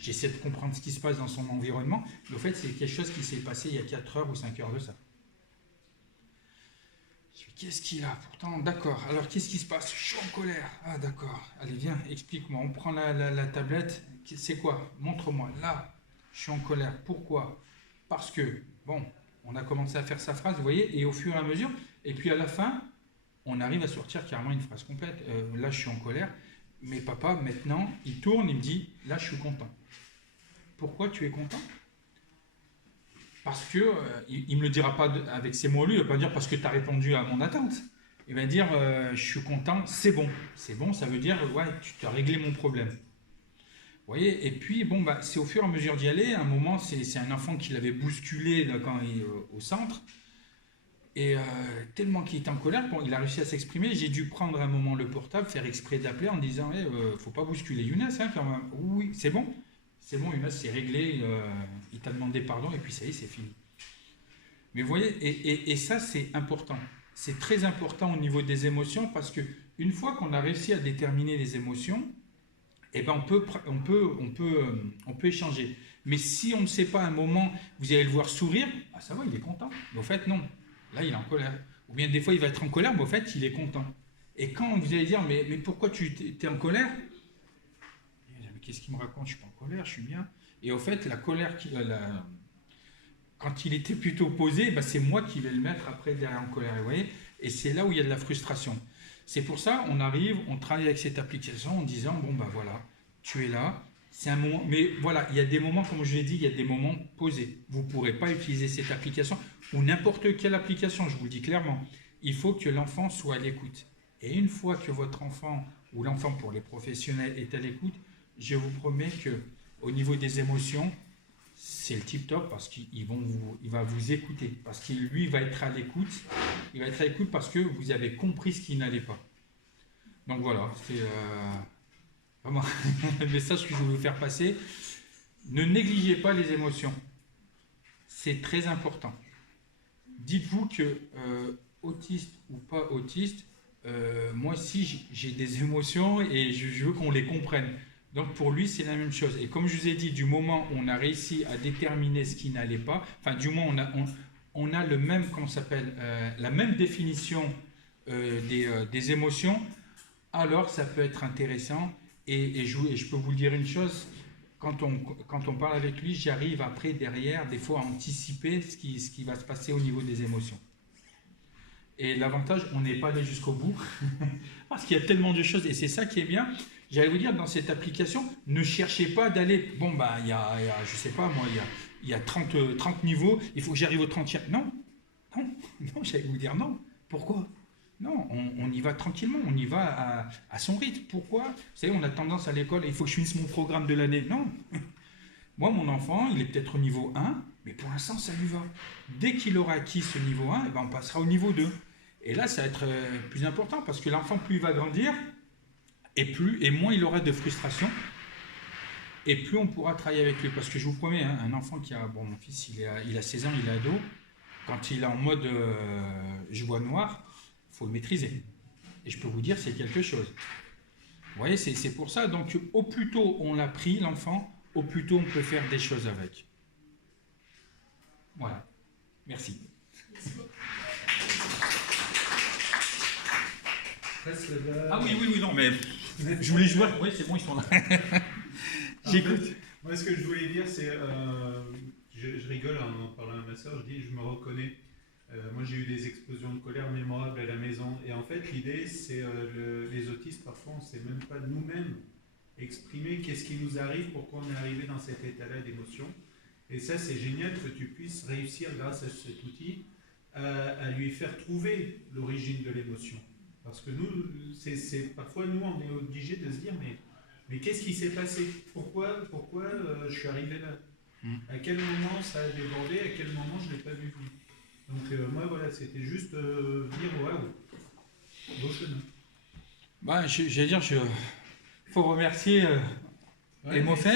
j'essaie de comprendre ce qui se passe dans son environnement, mais au fait c'est quelque chose qui s'est passé il y a 4 heures ou 5 heures de ça. Je dis, qu'est-ce qu'il a? Pourtant, d'accord, alors qu'est-ce qui se passe? Je suis en colère. Ah d'accord, allez viens, explique-moi, on prend la tablette, c'est quoi? Montre-moi, là, je suis en colère, pourquoi? Parce que, bon, on a commencé à faire sa phrase, vous voyez, et au fur et à mesure, et puis à la fin, on arrive à sortir carrément une phrase complète. Là, je suis en colère, mais papa, maintenant, il tourne, il me dit, là, je suis content. Pourquoi tu es content? Parce que, il ne me le dira pas avec ces mots-là, il ne va pas dire parce que tu as répondu à mon attente. Il va dire, je suis content, c'est bon. C'est bon, ça veut dire, ouais, tu as réglé mon problème. Vous voyez, et puis, bon, bah, c'est au fur et à mesure d'y aller. À un moment, c'est un enfant qui l'avait bousculé là, quand il est au centre. Et tellement qu'il était en colère, bon, il a réussi à s'exprimer. J'ai dû prendre un moment le portable, faire exprès d'appeler en disant, faut pas bousculer Younes, hein, quand même. Oui, c'est bon. C'est bon, Younes, c'est réglé. Il t'a demandé pardon et puis ça y est, c'est fini. Mais vous voyez, et ça, c'est important. C'est très important au niveau des émotions parce que une fois qu'on a réussi à déterminer les émotions, eh ben on peut échanger. Mais si on ne sait pas à un moment, vous allez le voir sourire, ah, ça va, il est content. Mais au fait, non. Là, il est en colère. Ou bien des fois, il va être en colère, mais au fait, il est content. Et quand vous allez dire, mais pourquoi tu es en colère? Mais qu'est-ce qu'il me raconte? Je ne suis pas en colère, je suis bien. Et au fait, la colère, quand il était plutôt posé, bah, c'est moi qui vais le mettre après derrière en colère. Vous voyez? Et c'est là où il y a de la frustration. C'est pour ça, on travaille avec cette application en disant, bon, bah voilà, tu es là, c'est un moment, mais voilà, il y a des moments, comme je l'ai dit, il y a des moments posés. Vous ne pourrez pas utiliser cette application ou n'importe quelle application, je vous le dis clairement. Il faut que l'enfant soit à l'écoute. Et une fois que votre enfant, ou l'enfant pour les professionnels, est à l'écoute, je vous promets que au niveau des émotions, c'est le tip top parce qu'il va vous écouter. Parce que lui, il va être à l'écoute. Il va être à l'écoute parce que vous avez compris ce qui n'allait pas. Donc voilà, c'est vraiment le message que je veux vous faire passer. Ne négligez pas les émotions. C'est très important. Dites-vous que autiste ou pas autiste, moi aussi j'ai des émotions et je veux qu'on les comprenne. Donc pour lui c'est la même chose. Et comme je vous ai dit, du moment où on a réussi à déterminer ce qui n'allait pas, enfin du moins on a le même, comment ça s'appelle, la même définition des émotions, alors ça peut être intéressant. Et je peux vous dire une chose, quand on parle avec lui, j'arrive après, derrière, des fois à anticiper ce qui va se passer au niveau des émotions. Et l'avantage, on n'est pas allé jusqu'au bout, parce qu'il y a tellement de choses, et c'est ça qui est bien. J'allais vous dire, dans cette application, ne cherchez pas d'aller, bon, bah, il y a, je sais pas, moi, il y a 30 niveaux, il faut que j'arrive au 30e. Non, j'allais vous dire non. Pourquoi? Non, on y va tranquillement, on y va à son rythme. Pourquoi? Vous savez, on a tendance à l'école, il faut que je finisse mon programme de l'année. Non. Moi, mon enfant, il est peut-être au niveau 1, mais pour l'instant, ça lui va. Dès qu'il aura acquis ce niveau 1, eh ben, on passera au niveau 2. Et là, ça va être plus important, parce que l'enfant, plus il va grandir, et moins il aura de frustration, et plus on pourra travailler avec lui. Parce que je vous promets, hein, un enfant qui a... Bon, mon fils, il a 16 ans, il est ado. Quand il est en mode je vois noir, il faut le maîtriser. Et je peux vous dire, c'est quelque chose. Vous voyez, c'est pour ça. Donc, au plus tôt on l'a pris, l'enfant, au plus tôt on peut faire des choses avec. Voilà. Merci. Ah oui, non, mais je voulais jouer. Oui, c'est bon, ils sont là. J'écoute. Moi, ce que je voulais dire, c'est... je rigole en parlant à ma soeur, je dis, je me reconnais. Moi, j'ai eu des explosions de colère mémorables à la maison. Et en fait, l'idée, c'est les autistes, parfois, on ne sait même pas de nous-mêmes exprimer qu'est-ce qui nous arrive, pourquoi on est arrivé dans cet état-là d'émotion. Et ça, c'est génial que tu puisses réussir, grâce à cet outil, à lui faire trouver l'origine de l'émotion. Parce que nous, parfois, nous, on est obligés de se dire, mais qu'est-ce qui s'est passé? Pourquoi je suis arrivé là? À quel moment ça a débordé, à quel moment je ne l'ai pas vu venir. Donc moi voilà, c'était juste dire waouh, beau chemin. Bah, j'allais dire, faut remercier Emofes.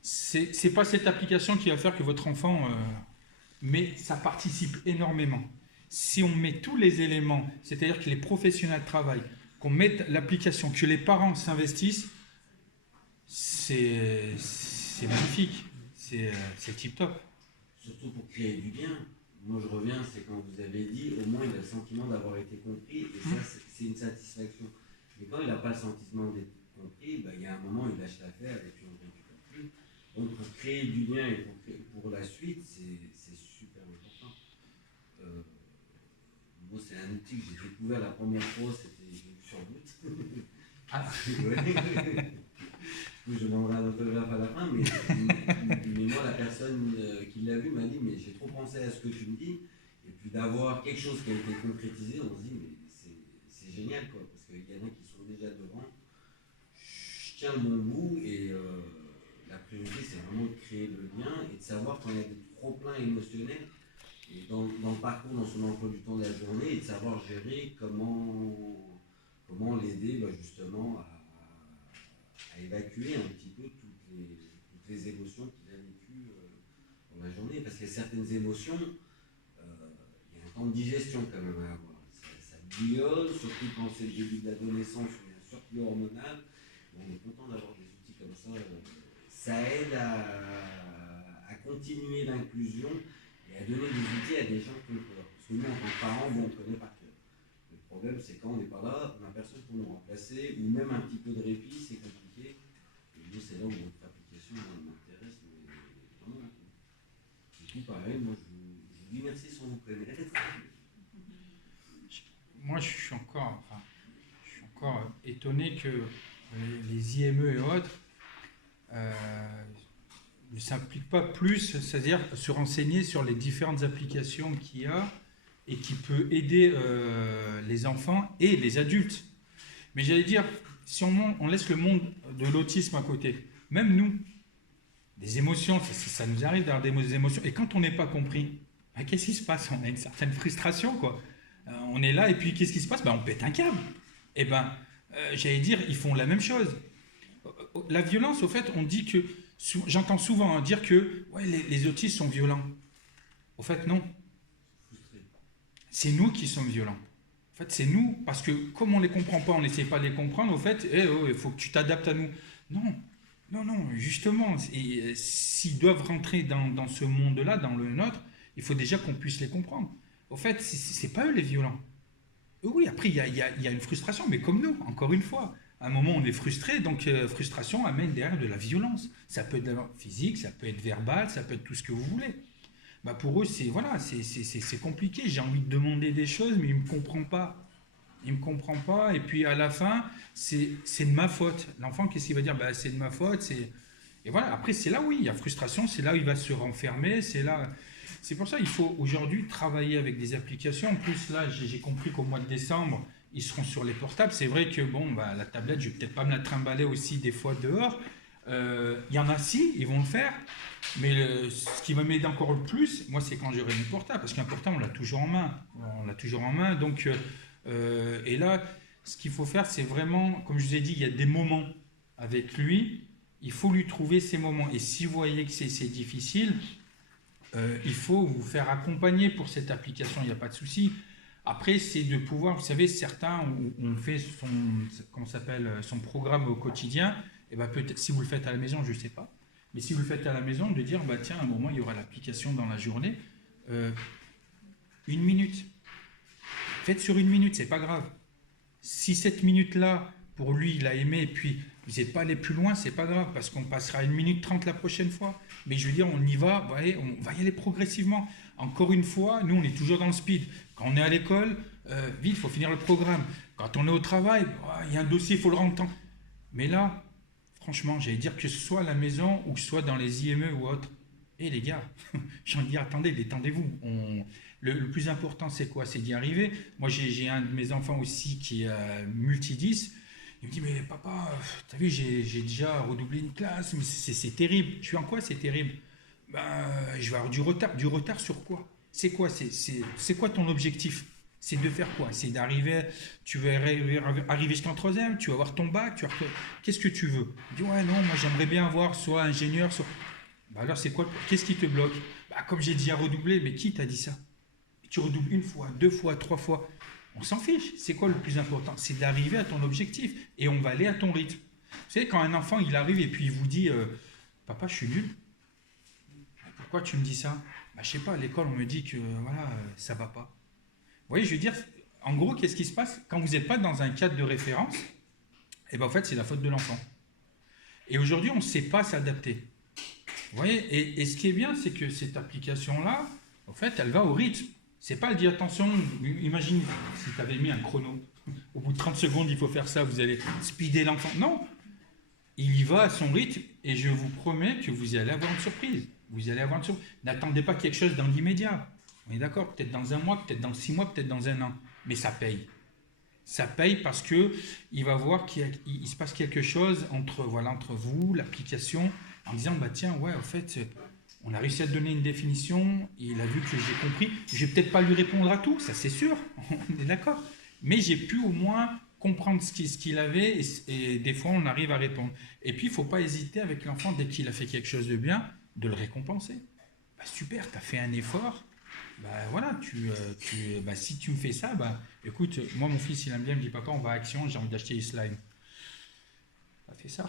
C'est pas cette application qui va faire que votre enfant, mais ça participe énormément. Si on met tous les éléments, c'est-à-dire que les professionnels travaillent, qu'on mette l'application, que les parents s'investissent, c'est magnifique, c'est tip top. Surtout pour créer du lien. Moi je reviens, c'est quand vous avez dit, au moins il a le sentiment d'avoir été compris, et ça c'est une satisfaction. Mais quand il n'a pas le sentiment d'être compris, il y a un moment il lâche l'affaire et puis on ne récupère plus. Donc pour créer du lien et pour la suite, c'est super important. Moi c'est un outil que j'ai découvert la première fois, c'était sur Boot. Ah. Je demanderai un autographe à la fin, mais moi, la personne qui l'a vu m'a dit, mais j'ai trop pensé à ce que tu me dis, et puis d'avoir quelque chose qui a été concrétisé, on se dit, mais c'est génial, quoi, parce qu'il y en a qui sont déjà devant. Je tiens le bon bout, et la priorité, c'est vraiment de créer le lien, et de savoir quand il y a des trop-pleins émotionnels, et dans le parcours, dans son emploi du temps de la journée, et de savoir gérer comment l'aider justement à évacuer un petit peu toutes les émotions qu'il a vécues dans la journée. Parce qu'il y a certaines émotions, il y a un temps de digestion quand même à avoir. Ça bouillonne, surtout quand c'est le début de l'adolescence où il y a un surplus hormonal. On est content d'avoir des outils comme ça. Ça aide à continuer l'inclusion et à donner des outils à des gens qui ont peur. Parce que nous, en tant que parents, on connaît par cœur. Le problème, c'est quand on n'est pas là, on n'a personne pour nous remplacer, ou même un petit peu de répit, c'est compliqué. Et nous, c'est là où notre application m'intéresse, mais vraiment. Du coup, pareil, moi, je vous dis merci sans vous connaître. Moi, je suis encore étonné que les IME et autres ne s'impliquent pas plus, c'est-à-dire se renseigner sur les différentes applications qu'il y a et qui peut aider les enfants et les adultes. Mais j'allais dire, si on laisse le monde de l'autisme à côté, même nous, des émotions, ça nous arrive d'avoir des émotions, et quand on n'est pas compris, qu'est-ce qui se passe? On a une certaine frustration, quoi. On est là, et puis qu'est-ce qui se passe? On pète un câble. Et j'allais dire, ils font la même chose. La violence, au fait, on dit que, j'entends souvent dire que ouais, les autistes sont violents. Au fait, non. C'est nous qui sommes violents. En fait, c'est nous, parce que comme on ne les comprend pas, on n'essaie pas de les comprendre, au fait, il faut que tu t'adaptes à nous. Non, justement, s'ils doivent rentrer dans ce monde-là, dans le nôtre, il faut déjà qu'on puisse les comprendre. Au fait, c'est pas eux les violents. Oui, après, il y a une frustration, mais comme nous, encore une fois. À un moment, on est frustré, donc frustration amène derrière de la violence. Ça peut être physique, ça peut être verbal, ça peut être tout ce que vous voulez. Pour eux, c'est compliqué. J'ai envie de demander des choses, mais il ne me comprend pas. Il ne me comprend pas. Et puis, à la fin, c'est de ma faute. L'enfant, qu'est-ce qu'il va dire? C'est de ma faute. Et voilà, après, c'est là où il y a frustration, c'est là où il va se renfermer. C'est pour ça qu'il faut aujourd'hui travailler avec des applications. En plus, là, j'ai compris qu'au mois de décembre, ils seront sur les portables. C'est vrai que la tablette, je ne vais peut-être pas me la trimballer aussi des fois dehors. Il y en a si, ils vont le faire. Mais ce qui va m'aider encore le plus, moi, c'est quand j'aurai mon portable. Parce qu'un portable, on l'a toujours en main. Donc, et là, ce qu'il faut faire, c'est vraiment, comme je vous ai dit, il y a des moments avec lui. Il faut lui trouver ces moments. Et si vous voyez que c'est difficile, il faut vous faire accompagner pour cette application. Il n'y a pas de souci. Après, c'est de pouvoir, vous savez, certains, on fait son programme au quotidien. Et peut-être, si vous le faites à la maison, je ne sais pas. Mais si vous le faites à la maison, de dire, tiens, à un moment, il y aura l'application dans la journée. 1 minute. Faites sur 1 minute, c'est pas grave. Si cette minute-là, pour lui, il a aimé, et puis vous n'êtes pas allé plus loin, c'est pas grave, parce qu'on passera 1 minute 30 la prochaine fois. Mais je veux dire, on y va, on va y aller progressivement. Encore une fois, nous, on est toujours dans le speed. Quand on est à l'école, vite, il faut finir le programme. Quand on est au travail, il y a un dossier, il faut le rendre. Mais là, franchement, j'allais dire que ce soit à la maison ou que ce soit dans les IME ou autres. Les gars, j'ai envie de dire, attendez, détendez-vous. Le plus important, c'est quoi? C'est d'y arriver. Moi, j'ai un de mes enfants aussi qui est multi-10. Il me dit, mais papa, t'as vu, j'ai déjà redoublé une classe, mais c'est terrible. Je suis en quoi c'est terrible? Je vais avoir du retard. Du retard sur quoi? C'est quoi? C'est quoi ton objectif? C'est de faire quoi? C'est d'arriver, tu veux arriver jusqu'en troisième, tu vas avoir ton bac, qu'est-ce que tu veux? Dis ouais non, moi j'aimerais bien avoir soit ingénieur, soit... Alors c'est quoi? Qu'est-ce qui te bloque? Comme j'ai dit à redoubler, mais qui t'a dit ça? Tu redoubles une fois, deux fois, trois fois. On s'en fiche. C'est quoi le plus important? C'est d'arriver à ton objectif et on va aller à ton rythme. Vous savez, quand un enfant il arrive et puis il vous dit papa, je suis nul. Pourquoi tu me dis ça? Je sais pas, à l'école on me dit que voilà, ça va pas. Vous voyez, je veux dire, en gros, qu'est-ce qui se passe? Quand vous n'êtes pas dans un cadre de référence, en fait, c'est la faute de l'enfant. Et aujourd'hui, on ne sait pas s'adapter. Vous voyez, et ce qui est bien, c'est que cette application-là, en fait, elle va au rythme. C'est pas le dire, attention, imagine si tu avais mis un chrono. Au bout de 30 secondes, il faut faire ça, vous allez speeder l'enfant. Non, il y va à son rythme et je vous promets que vous allez avoir une surprise. Vous allez avoir une surprise. N'attendez pas quelque chose dans l'immédiat. On est d'accord, peut-être dans un mois, peut-être dans 6 mois, peut-être dans un an. Mais ça paye. Ça paye parce qu'il va voir qu'il se passe quelque chose entre vous, l'application, en disant, tiens, ouais, en fait, on a réussi à donner une définition, il a vu que j'ai compris. Je vais peut-être pas lui répondre à tout, ça c'est sûr, on est d'accord. Mais j'ai pu au moins comprendre ce qu'il avait et des fois on arrive à répondre. Et puis il ne faut pas hésiter avec l'enfant, dès qu'il a fait quelque chose de bien, de le récompenser. Super, tu as fait un effort. Voilà, si tu me fais ça, écoute, moi mon fils il aime bien, il me dit papa on va à Action, j'ai envie d'acheter du slime. Fais ça.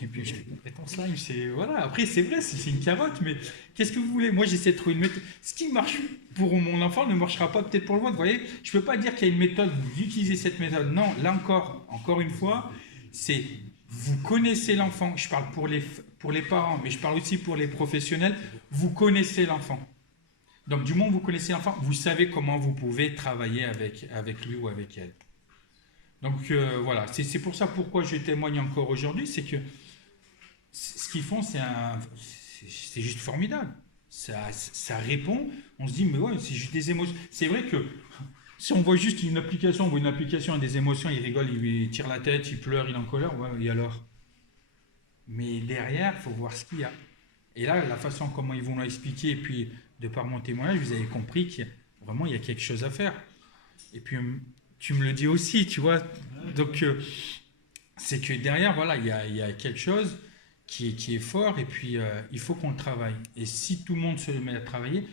Et puis je dis, ton slime, c'est voilà. Après c'est vrai, c'est une carotte, mais qu'est-ce que vous voulez? Moi j'essaie de trouver une méthode. Ce qui marche pour mon enfant ne marchera pas peut-être pour le vôtre. Vous voyez, je peux pas dire qu'il y a une méthode, vous utilisez cette méthode. Non, là encore une fois, c'est vous connaissez l'enfant. Je parle pour les parents, mais je parle aussi pour les professionnels. Vous connaissez l'enfant. Donc, du moment où vous connaissez l'enfant, vous savez comment vous pouvez travailler avec lui ou avec elle. Donc, voilà. C'est pour ça pourquoi je témoigne encore aujourd'hui, c'est que ce qu'ils font, c'est juste formidable. Ça répond. On se dit, mais ouais, c'est juste des émotions. C'est vrai que si on voit juste une application, on voit une application et des émotions, il rigole, il tire la tête, il pleure, il est en colère, ouais, et alors? Mais derrière, il faut voir ce qu'il y a. Et là, la façon comment ils vont l'expliquer, et puis de par mon témoignage, vous avez compris qu'il y a quelque chose à faire. Et puis, tu me le dis aussi, tu vois. Donc, c'est que derrière, voilà, il y a quelque chose qui est fort, et puis il faut qu'on le travaille. Et si tout le monde se met à travailler,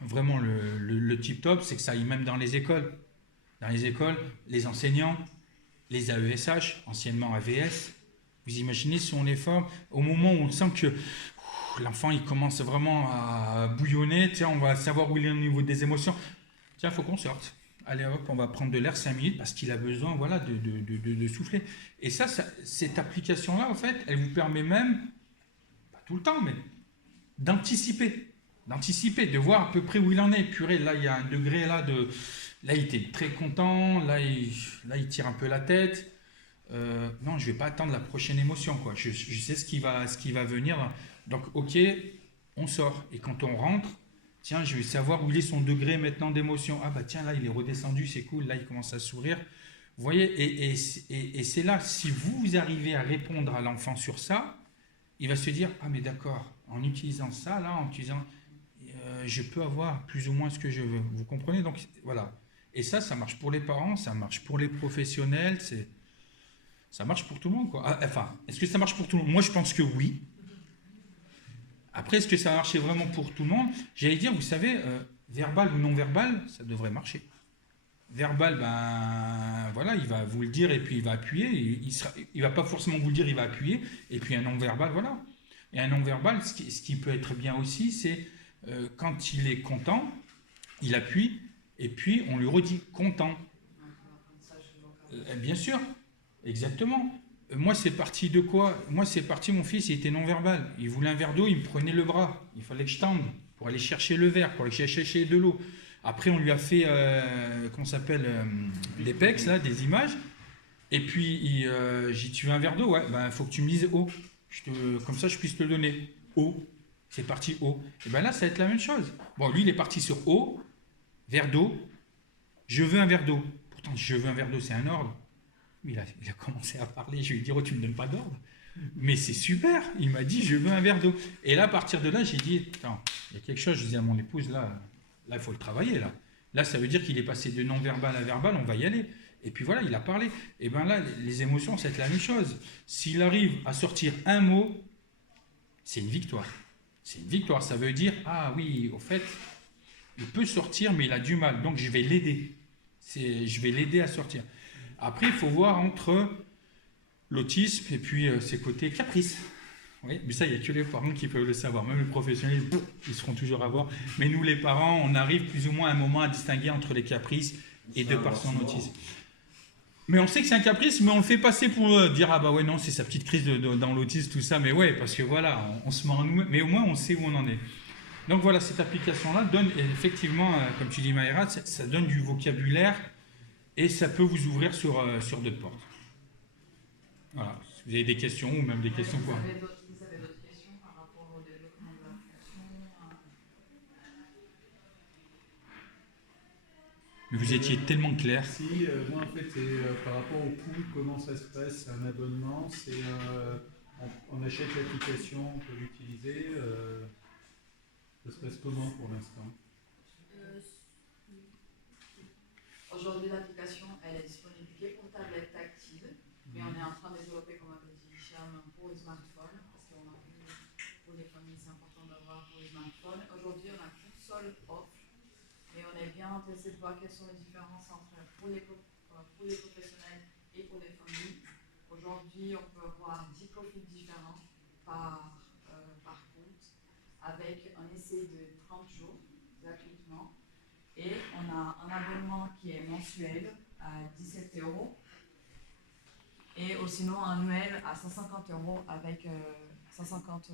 vraiment le tip-top, c'est que ça aille même dans les écoles. Dans les écoles, les enseignants, les AESH, anciennement AVS, vous imaginez si on est fort, au moment où on sent que l'enfant il commence vraiment à bouillonner, tiens, on va savoir où il est au niveau des émotions. Tiens, il faut qu'on sorte. Allez hop, on va prendre de l'air 5 minutes parce qu'il a besoin de souffler. Et cette application-là, en fait, elle vous permet même, pas tout le temps, mais d'anticiper, de voir à peu près où il en est. Purée, là, il y a un degré là, là, il était très content, là, il tire un peu la tête. Non, je ne vais pas attendre la prochaine émotion, quoi. Je sais ce qui va venir. Donc, ok, on sort. Et quand on rentre, tiens, je vais savoir où il est son degré maintenant d'émotion. Ah tiens, là, il est redescendu, c'est cool. Là, il commence à sourire. Vous voyez, et c'est là, si vous arrivez à répondre à l'enfant sur ça, il va se dire, ah mais d'accord, en utilisant ça, là, en utilisant, je peux avoir plus ou moins ce que je veux. Vous comprenez? Donc, voilà. Et ça marche pour les parents, ça marche pour les professionnels, ça marche pour tout le monde, quoi. Enfin, est-ce que ça marche pour tout le monde? Moi, je pense que oui. Après, est-ce que ça a marché vraiment pour tout le monde? J'allais dire, vous savez, verbal ou non verbal, ça devrait marcher. Verbal, voilà, il va vous le dire et puis il va appuyer. Il va pas forcément vous le dire, il va appuyer. Et puis un non verbal, voilà. Et un non verbal, ce qui peut être bien aussi, c'est quand il est content, il appuie et puis on lui redit content. Bien sûr, exactement. Moi, c'est parti de quoi? Moi, c'est parti, mon fils, il était non-verbal. Il voulait un verre d'eau, il me prenait le bras. Il fallait que je tende pour aller chercher le verre, pour aller chercher de l'eau. Après, on lui a fait, des pecs, là, des images. Et puis, j'ai dit, tu veux un verre d'eau? Ouais, il faut que tu me dises eau. Comme ça, je puisse te le donner. Eau. C'est parti, eau. Et là, ça va être la même chose. Bon, lui, il est parti sur eau, verre d'eau. Je veux un verre d'eau. Pourtant, je veux un verre d'eau, c'est un ordre. Il a commencé à parler, je lui ai dit, oh, tu me donnes pas d'ordre? Mais c'est super. Il m'a dit, je veux un verre d'eau. Et là, à partir de là, j'ai dit, attends, il y a quelque chose. Je disais à mon épouse, là, il faut le travailler, là. Là, ça veut dire qu'il est passé de non-verbal à verbal, on va y aller. Et puis voilà, il a parlé. Et bien là, les émotions, c'est la même chose. S'il arrive à sortir un mot, c'est une victoire. C'est une victoire. Ça veut dire, ah oui, au fait, il peut sortir, mais il a du mal. Donc, je vais l'aider. Je vais l'aider à sortir. Après, il faut voir entre l'autisme et puis ses côtés caprices. Oui, mais ça, il n'y a que les parents qui peuvent le savoir. Même les professionnels, ils seront toujours à voir. Mais nous, les parents, on arrive plus ou moins à un moment à distinguer entre les caprices et de par son autisme. Mais on sait que c'est un caprice, mais on le fait passer pour dire ah bah ouais non, c'est sa petite crise dans l'autisme, tout ça. Mais ouais, parce que voilà, on se ment en nous, mais au moins on sait où on en est. Donc voilà, cette application-là donne effectivement, comme tu dis Maïra, ça donne du vocabulaire et ça peut vous ouvrir sur d'autres portes. Voilà, si vous avez des questions ou même des questions quoi. Vous avez d'autres questions par rapport au développement de l'application? Mais vous étiez tellement clair. Si, moi en fait, c'est par rapport au coût, comment ça se passe, c'est un abonnement, on achète l'application, on peut l'utiliser, ça se passe comment pour l'instant? Aujourd'hui, l'application, elle est disponible que pour tablette tactile, mais on est en train de développer, comme avait dit Hicham, pour les smartphones, parce qu'on a vu pour les familles, c'est important d'avoir pour les smartphones. Aujourd'hui, on a qu'une seule offre, mais on est bien intéressé de voir quelles sont les différences entre pour les professionnels et pour les familles. Aujourd'hui, on peut avoir 10 profils différents par compte, avec un essai de 30 jours gratuitement. Et on a un abonnement qui est mensuel à 17 €. Et sinon un annuel à 150 € avec 150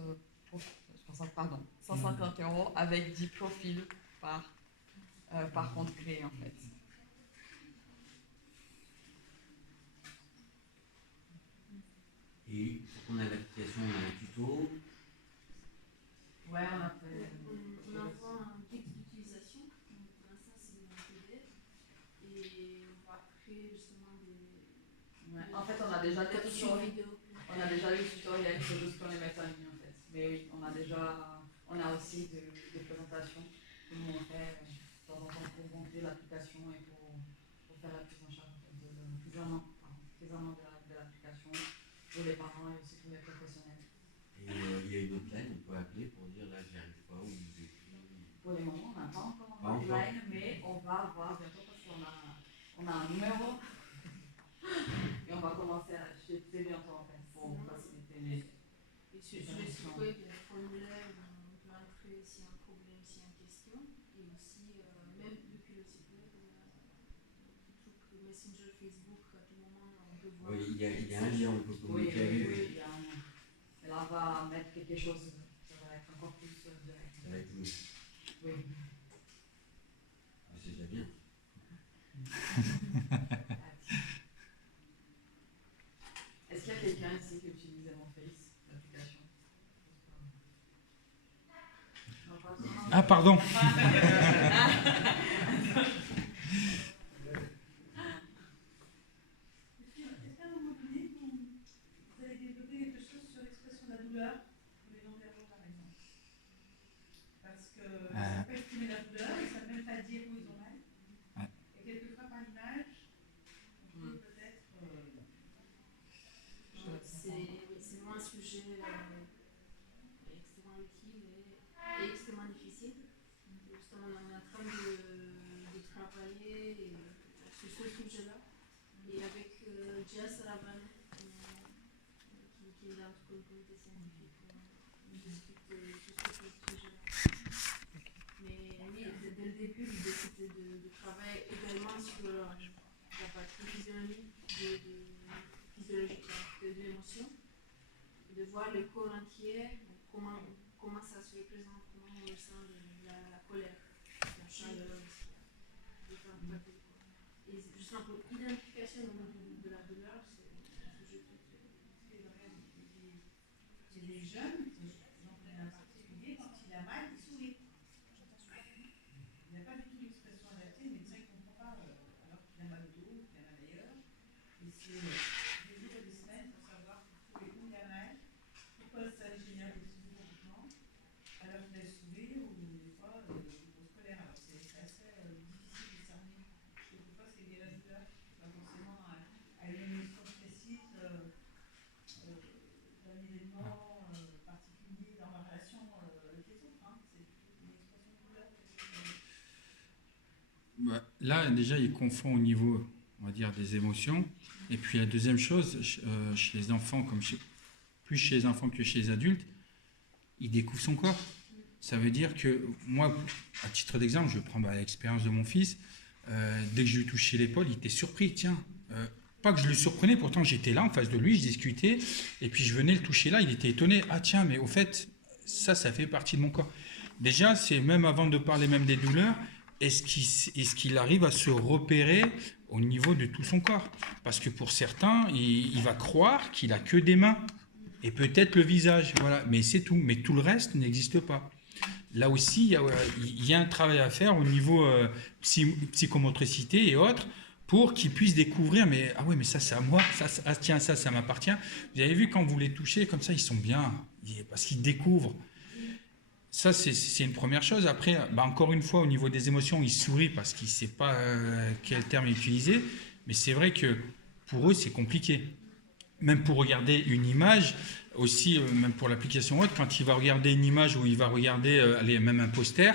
€ avec 10 profils par compte créé en fait. Et pour qu'on ait l'application, on a un tuto. Ouais, on a fait. On envoie un guide d'utilisation. Pour l'instant, c'est un PDF. Et on va créer justement des. Ouais. En fait, on a déjà des tutoriels. Vidéo. On a déjà les tutoriels, c'est juste qu'on les met en ligne en fait. Mais oui, on a aussi des présentations que nous on fait de temps en temps pour monter l'application et pour faire la prise en charge en fait, de plusieurs noms de l'application pour les parents et aussi pour les professionnels. Et il y a une hotline, on peut appeler pour dire là j'y arrive pas ou vous écrivez. Pour le moment, on n'a pas encore un hotline, mais on va avoir bientôt parce qu'on a un numéro et on va commencer à acheter bientôt en fait pour faciliter les. Et sur le site web, il y a un formulaire où on peut entrer s'il y a un problème, s'il y a une question. Et aussi, même depuis le site web, il y a des trucs Messenger, Facebook, à tout moment, on peut voir. Oui, il y a un lien, on peut communiquer avec vous. Oui, il y a un lien. Et là, on va mettre quelque chose, ça va être encore plus direct. Avec nous. Oui. Ah, c'est déjà bien. Est-ce qu'il y a quelqu'un ici qui utilise MonFace, l'application? Ah pardon. Ça peut exprimer la douleur, et ça ne veut pas dire où ils ont mal. Ouais. Et quelquefois par l'image, on peut peut-être. C'est moins un sujet extrêmement utile et extrêmement difficile. Justement, on est en train de travailler sur ce sujet-là. Et avec Jess Ravan, qui est dans le comité scientifique, on discute sur ce sujet-là. Mais oui, dès le début, l'idée c'était de travailler également sur la partie physiologique de l'émotion, de voir le corps entier, comment ça se représente, comment on ressent la colère, la chaleur, différentes parties du corps. Et justement pour l'identification de la douleur, c'est un sujet très C'est des jeunes, en particulier, quand il a mal, il sourit. Il n'a pas du tout l'expression adaptée, le médecin ne comprend pas, alors qu'il a mal au dos, qu'il a mal ailleurs. Et c'est là, déjà, il confond au niveau, on va dire, des émotions. Et puis la deuxième chose, chez les enfants, plus chez les enfants que chez les adultes, il découvre son corps. Ça veut dire que moi, à titre d'exemple, je prends l'expérience de mon fils. Dès que je lui touchais l'épaule, il était surpris. Tiens, pas que je le surprenais, pourtant j'étais là en face de lui, je discutais, et puis je venais le toucher là, il était étonné. Ah tiens, mais au fait, ça fait partie de mon corps. Déjà, c'est même avant de parler même des douleurs, est-ce qu'il arrive à se repérer au niveau de tout son corps? Parce que pour certains, il va croire qu'il a que des mains et peut-être le visage, voilà. Mais c'est tout. Mais tout le reste n'existe pas. Là aussi, il y a un travail à faire au niveau psychomotricité et autres pour qu'ils puissent découvrir, mais ah ouais, mais ça c'est à moi, ça m'appartient. Vous avez vu quand vous les touchez comme ça, ils sont bien, parce qu'ils découvrent. Ça, c'est une première chose. Après, encore une fois, au niveau des émotions, il sourit parce qu'il ne sait pas quel terme utiliser. Mais c'est vrai que pour eux, c'est compliqué. Même pour regarder une image, aussi, même pour l'application autre, quand il va regarder une image ou il va regarder même un poster,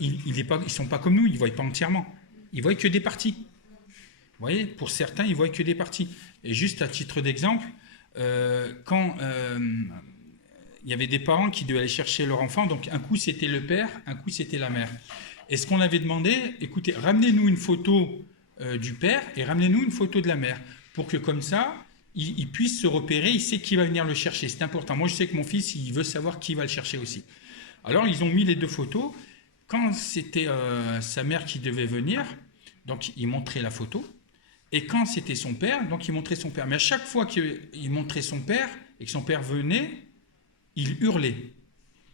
ils ne sont pas comme nous, ils ne voient pas entièrement. Ils ne voient que des parties. Vous voyez, pour certains, ils ne voient que des parties. Et juste à titre d'exemple, quand... il y avait des parents qui devaient aller chercher leur enfant, donc un coup c'était le père, un coup c'était la mère. Et ce qu'on avait demandé, écoutez, ramenez-nous une photo du père et ramenez-nous une photo de la mère, pour que comme ça, il puisse se repérer, il sait qui va venir le chercher. C'est important. Moi je sais que mon fils, il veut savoir qui va le chercher aussi. Alors ils ont mis les deux photos. Quand c'était sa mère qui devait venir, donc il montrait la photo. Et quand c'était son père, donc il montrait son père. Mais à chaque fois qu'il montrait son père et que son père venait, il hurlait.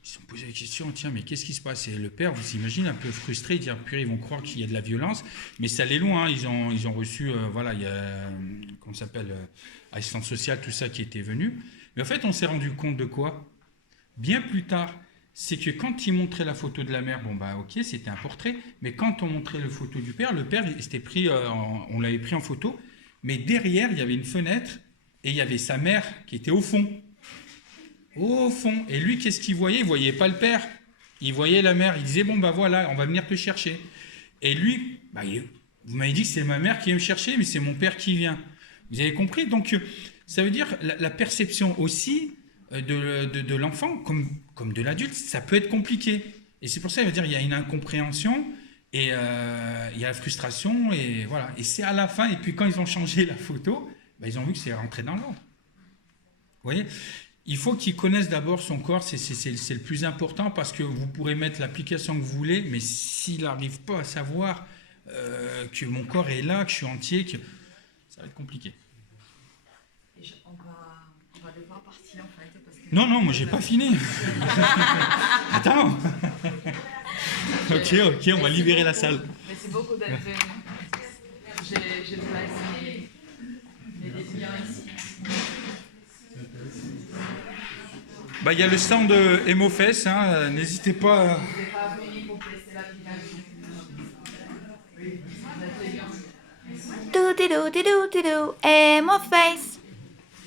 Ils se sont posé la question, tiens, mais qu'est-ce qui se passe? Et le père, vous imaginez, un peu frustré, dire, purée, ils vont croire qu'il y a de la violence. Mais ça allait loin, hein. Ils ont reçu, voilà, il y a, comment ça s'appelle, assistance sociale, tout ça qui était venu. Mais en fait, on s'est rendu compte de quoi? Bien plus tard, c'est que quand il montrait la photo de la mère, bon, ok, c'était un portrait. Mais quand on montrait la photo du père, le père, il s'était pris, on l'avait pris en photo. Mais derrière, il y avait une fenêtre et il y avait sa mère qui était au fond. Au fond. Et lui, qu'est-ce qu'il voyait? Il ne voyait pas le père. Il voyait la mère. Il disait, bon, voilà, on va venir te chercher. Et lui, vous m'avez dit que c'est ma mère qui vient me chercher, mais c'est mon père qui vient. Vous avez compris? Donc, ça veut dire la perception aussi de l'enfant, comme de l'adulte, ça peut être compliqué. Et c'est pour ça, il veut dire, il y a une incompréhension, et il y a la frustration, et voilà. Et c'est à la fin, et puis quand ils ont changé la photo, ils ont vu que c'est rentré dans l'ordre. Vous voyez? Il faut qu'ils connaissent d'abord son corps, c'est le plus important, parce que vous pourrez mettre l'application que vous voulez, mais s'il n'arrive pas à savoir que mon corps est là, que je suis entier, ça va être compliqué. Et on va devoir partir en fait. Parce que Non, moi j'ai pas fini. Attends. Ok, on va libérer la salle. Merci beaucoup d'être venu. J'ai placé les liens ici. Il y a le stand de Emofes, hein, n'hésitez pas. Je n'ai pas venu pour tester l'application. Do do do do do do do. Emofes.